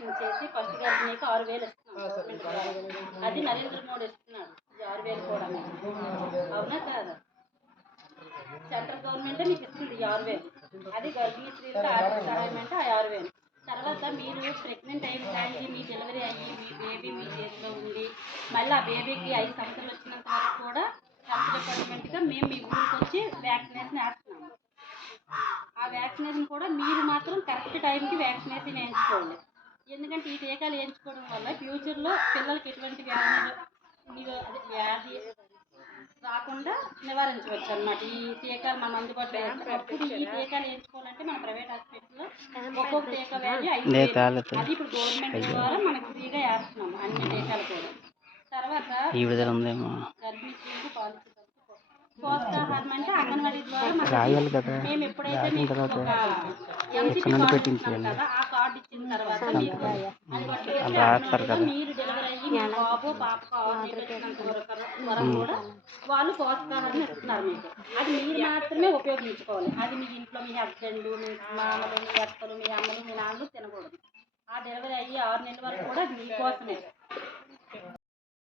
Registration చేసి first గర్భిణీకి 6,000 ఇస్తున్నాం. అది నరేంద్ర మోడీ ఇస్తున్నాడు. 6,000 కూడా అవునా కాదా? సెంట్రల్ గవర్నమెంటే మీకు ఇస్తుంది 6,000. అది గర్భిణీ స్త్రీలకు ఆర్థిక సహాయం అంటే ఆ 6,000. తర్వాత మీరు ప్రెగ్నెంట్ అయిన టైంకి మీ డెలివరీ అయ్యి మీ బేబీ మీ చేతిలో ఉండి మళ్ళీ ఆ బేబీకి 5 సంవత్సరాలు వచ్చినంత వరకు కూడా హెల్త్ డిపార్ట్మెంట్గా మేము మీ ఊరికి వచ్చి వ్యాక్సినేషన్ వేస్తున్నాము. ఆ వ్యాక్సినేషన్ కూడా మీరు మాత్రం కరెక్ట్ టైంకి వ్యాక్సినేషన్ వేయించుకోవాలి. ఎందుకంటే ఈ టీకాలు వేయించుకోవడం వల్ల ఫ్యూచర్లో పిల్లలకి ఎటువంటి వ్యాధి రాకుండా నివారించవచ్చు అన్నమాట. ఈ టీకాలు మనం అందుబాటులో అప్పుడు ఈ టీకాలు వేయించుకోవాలంటే మన ప్రైవేట్ హాస్పిటల్లో ఒక్కొక్క టీకా వాల్యూ 5,000. అది ఇప్పుడు గవర్నమెంట్ ద్వారా మనకు ఫ్రీగా వేస్తున్నాము అన్ని టీకాలు కూడా. తర్వాత గర్భిణీ స్త్రీలకు పోషకాహారం అంటే అంగన్వాడీ ద్వారా మేము ఎప్పుడైతే మీకు ఒక ఎంసీపీ కార్డు ఇస్తున్నాం కదా, ఆ కార్డు ఇచ్చిన తర్వాత మీకు మీరు డెలివరీ అయ్యి మీ బాబు పాపకు 6 నెలలు వచ్చినంత వరకు కూడా వాళ్ళు పోషకాహారం ఇస్తున్నారు మీకు. అది మీరు మాత్రమే ఉపయోగించుకోవాలి. అది మీ ఇంట్లో మీ హస్బెండ్, మీ మామలు, మీ అత్తలు, మీ అమ్మలు, మీ నాన్నలు తినకూడదు. ఆ డెలివరీ అయ్యి 6 నెలల వరకు కూడా అది మీకోసమే.